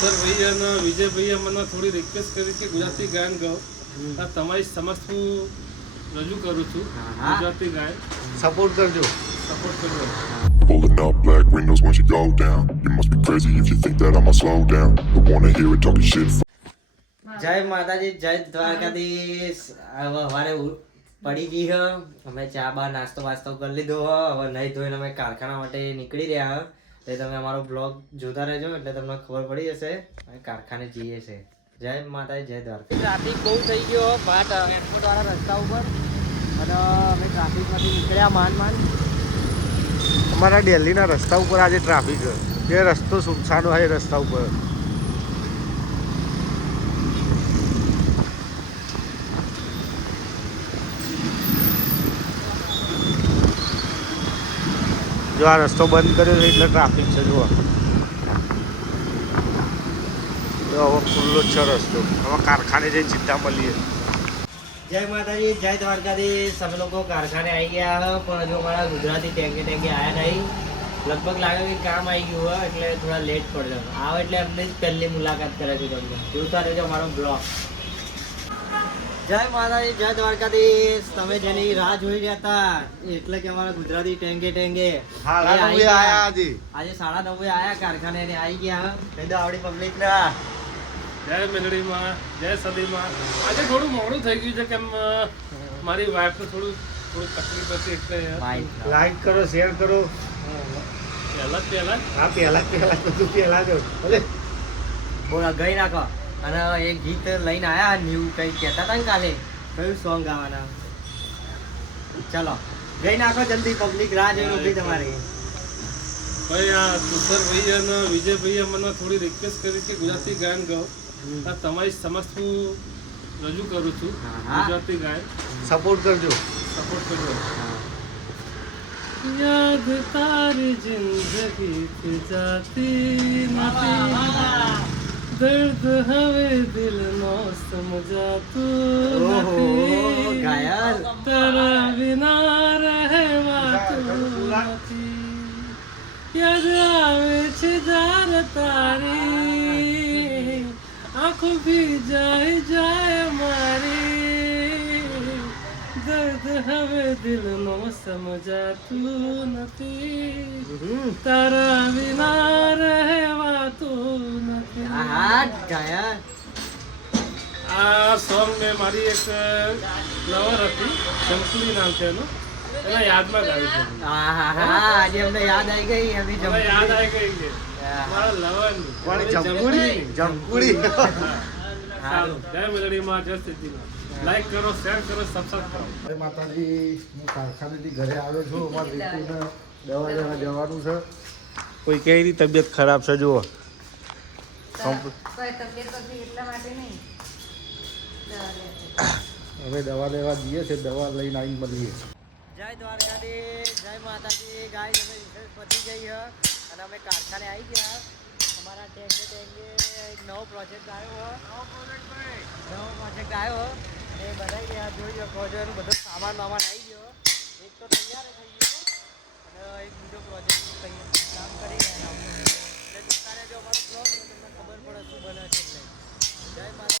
તુષાર ભાઈ અને વિજય ભાઈએ મને થોડી રિક્વેસ્ટ કરી કે ગુજરાતી ગાયન ગાઓ. આ તમારી સમક્ષ હું રજૂ કરું છું ગુજરાતી ગાયન. સપોર્ટ કરજો. Pulling up black windows once you go down. You must be crazy if you think that I'ma slow down. Don't wanna hear it talking shit. જય માતાજી, જય દ્વારકાધીશ. હવે સવારે પડી ગઈ હ, અમે ચા બા નાસ્તો વાસ્તો કરી લીધો હ. હવે નહીં ધોઈને અમે કારખાના માટે નીકળી રહ્યા હ. તે તમે અમારો બ્લોગ જોતા રહેજો એટલે તમને ખબર પડી જશે અમે કારખાને જઈએ છે. જય માતાજી, જય દ્વારકા. ટ્રાફિક બહુ થઈ ગયો ભાટ એરપોર્ટ વાળા રસ્તા ઉપર, અને અમે ટ્રાફિકમાંથી નીકળ્યા માંડ. અમારા દિલ્હીના રસ્તા ઉપર આજે ટ્રાફિક છે. એ રસ્તો સુમસાન હોય રસ્તા ઉપર. જો આ રસ્તો બંધ કર્યો છે એટલે ટ્રાફિક છે. જુઓ હવે ખુલ્લો જ છે રસ્તો. હવે કારખાને જઈને સીધા મળીએ. જય માતાજી, જય દ્વારકાધીશ. અમે લોકો કારખાને આવી ગયા પણ હજુ અમારા ગુજરાતી ટેંગે આવ્યા નહીં. લગભગ લાગે કે કામ આવી ગયું હોય એટલે થોડા લેટ પડશે. આવે એટલે અમને જ પહેલી મુલાકાત કરે છે. તમને જોતા રહેજો અમારો બ્લોગ. જય માતાજી, જય દ્વારકાધીશ. તમે જેની રાહ જોઈ રહ્યા હતા એટલે કે અમારા ગુજરાતી ટેંગે આજે 9:30 આયા કારખાને ને આવી ગયા. કહી દો આવડી પબ્લિક ના જય મેલડીમાં, જય સદીમાં. આજે થોડું મોડું થઈ ગયું છે કેમ મારી વાઈફને થોડું તકલીફ હતી એટલે લાઈક કરો, શેર કરો. પહેલા હા પહેલા બધું પહેલા જ ભલે બોલા ગઈ નાખો. અને એક ગીત લઈને આયા ન્યુ કઈ કહેતા હતા ને કાલે, કયું સોંગ ગાવાના? ચલો ગઈ નાખો જલ્દી, પબ્લિક રાહ જોઈ ઉભી તમારી. ભાઈ આ તુષાર ભાઈ અને વિજય ભાઈએ મને થોડી રિક્વેસ્ટ કરી કે ગુજરાતી ગાયન ગાઓ. આ તમારી સમક્ષ હું રજૂ કરું છું ગુજરાતી ગાયન. સપોર્ટ કરજો. યાદ તારી જિંદગી થી જાતી નથી, દર્દ હવે દિલનો સમજાતું નથી, તારા વિના રહેવાતું નથી, યાદ આવે છે જાર તારી, આંખો ભી જાય મારી, દર્દ હવે દિલનો સમજાતું નથી, તારા વિના રહેવાતું નથી. આ સોંગ મેં મારી એક લવર હતી, શંકુરી નામ છે એનું, એના યાદમાં ગાયું છે. આજે અમને યાદ આવી ગઈ. મને યાદ આવી ગઈ છે મારા લવરની. જમકુડી. જય મેલડીમાં, જય સિદ્ધિમાં. લાઈક કરો, શેર કરો, સબસ્ક્રાઇબ કરો. જય માતાજી. હું કારખાનેથી ઘરે આવ્યો છું. અમારે રીતુને દવા લેવા જવાનું છે. કોઈ કઈ તબિયત ખરાબ છે જુઓ. હવે દવા લેવા જઈએ છે. દવા લઈને આવી મળીએ. જય દ્વારકાધીશ, જય માતાજી. ગાય અમે રિસર્ચ પતી ગઈ હ અને અમે કારખાને આવી ગયા. અમારા ટેંગે એક નવો પ્રોજેક્ટ આવ્યો એ બનાવી ગયા. જોઈ શકો છો એનું બધો સામાન આવી ગયો. એક તો તૈયાર થઈ ગયો અને એક બીજો પ્રોજેક્ટ કામ કરી રહ્યા એટલે જોતા રહેજો અમારો બ્લોગ, તમને ખબર પડે શું બને છે. એટલે જય માતા.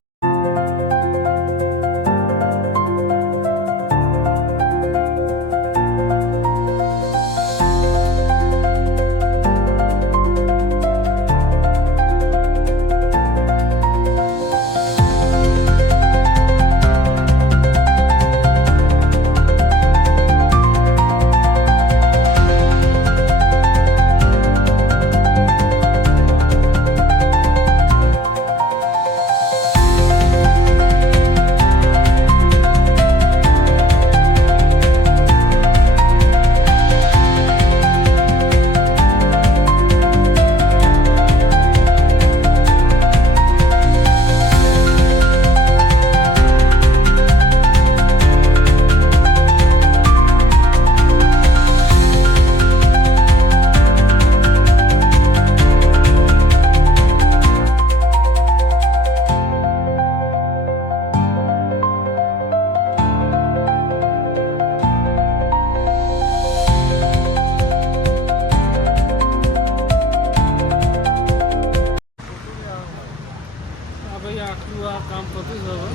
આટલું આ કામ પતું છે હવે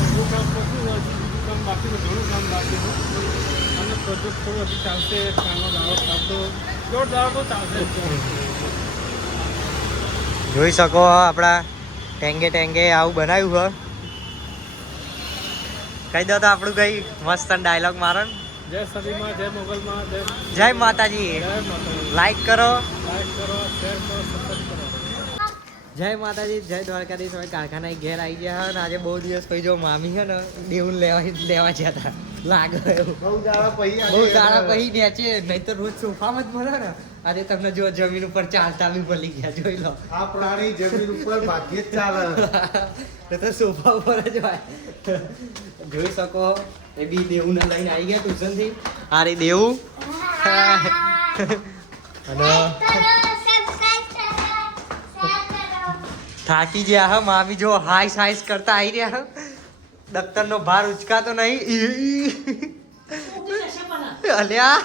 અડધું કામ પતું છે હજી બીજું કામ બાકી છે ઘણું કામ બાકી છે અને પ્રોજેક્ટ થોડો હજી ચાલશે કામનો દાડો ચાલતો દોઢ દાડો તો ચાલશે જોઈ શકો આપણા ટેંગે આવું બનાવ્યું છે કહી દો તો આપણું કઈ મસ્ત ડાયલોગ મારો ને જય સદીમાં જય મોગલમાં જય માતાજી જય માતાજી લાઈક કરો લાઈક કરો શેર કરો સબસ્ક્રાઈબ કરો જય માતાજી જય દ્વારકાધીશ હવે કારખાના ઘેર આવી ગયા અને આજે બહુ દિવસ પછી જો મામી છે ને દેવું લેવા ગયા હતા લાગે એવું બહુ દાડા પછી બહુ દાડા પછી નેચે નહીં તો રોજ સોફામાં જ મળે ને આજે તમને જો જમીન ઉપર ચાલતા બી ભલી ગયા જોઈ લો આ પ્રાણી જમીન ઉપર ભાગ્યે જ ચાલે તો સોફા ઉપર જ હોય જોઈ શકો એ બી દેવુંને લઈને આવી ગયા ટ્યુશનથી આ રે દેવું અને થાકી ગયા હા મામી જો હાઈસ હાઈસ કરતા આવી રહ્યા હા દફતરનો ભાર ઉચકાતો નહીં અલ્યા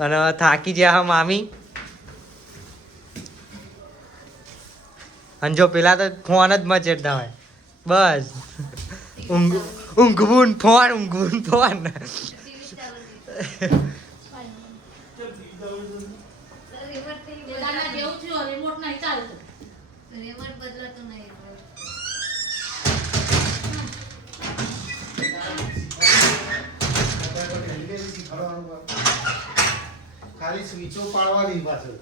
અને થાકી ગયા હા મામી અને જો પેલા તો ફોન જ મચેડતા હોય બસ ઊંઘવું ફોન ખાલી સ્વિચો પાડવાની પાછળ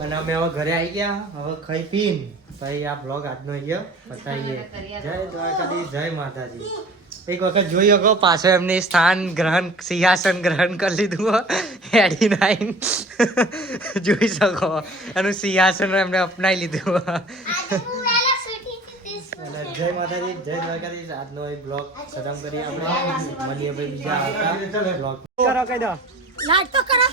અને અમે હવે ઘરે આવી ગયા હવે ખાઈ પીને પછી આ બ્લોગ આજનો અહીંયા બતાવીએ જય દ્વારકાધીશ જય માતાજી એક વખત જોઈ શકો પાછો એમને સ્થાન ગ્રહણ સિંહાસન ગ્રહણ કરી લીધું હેડી નાઈન જોઈ શકો એનું સિંહાસન એમને અપનાવી લીધું અને જય માતાજી જય દ્વારકાધીશ આજનો એક બ્લોગ ખતમ કરીએ આપણે મળીએ ભાઈ બીજા આવતા બ્લોગ કરો કહી દો લાઈટ તો કરો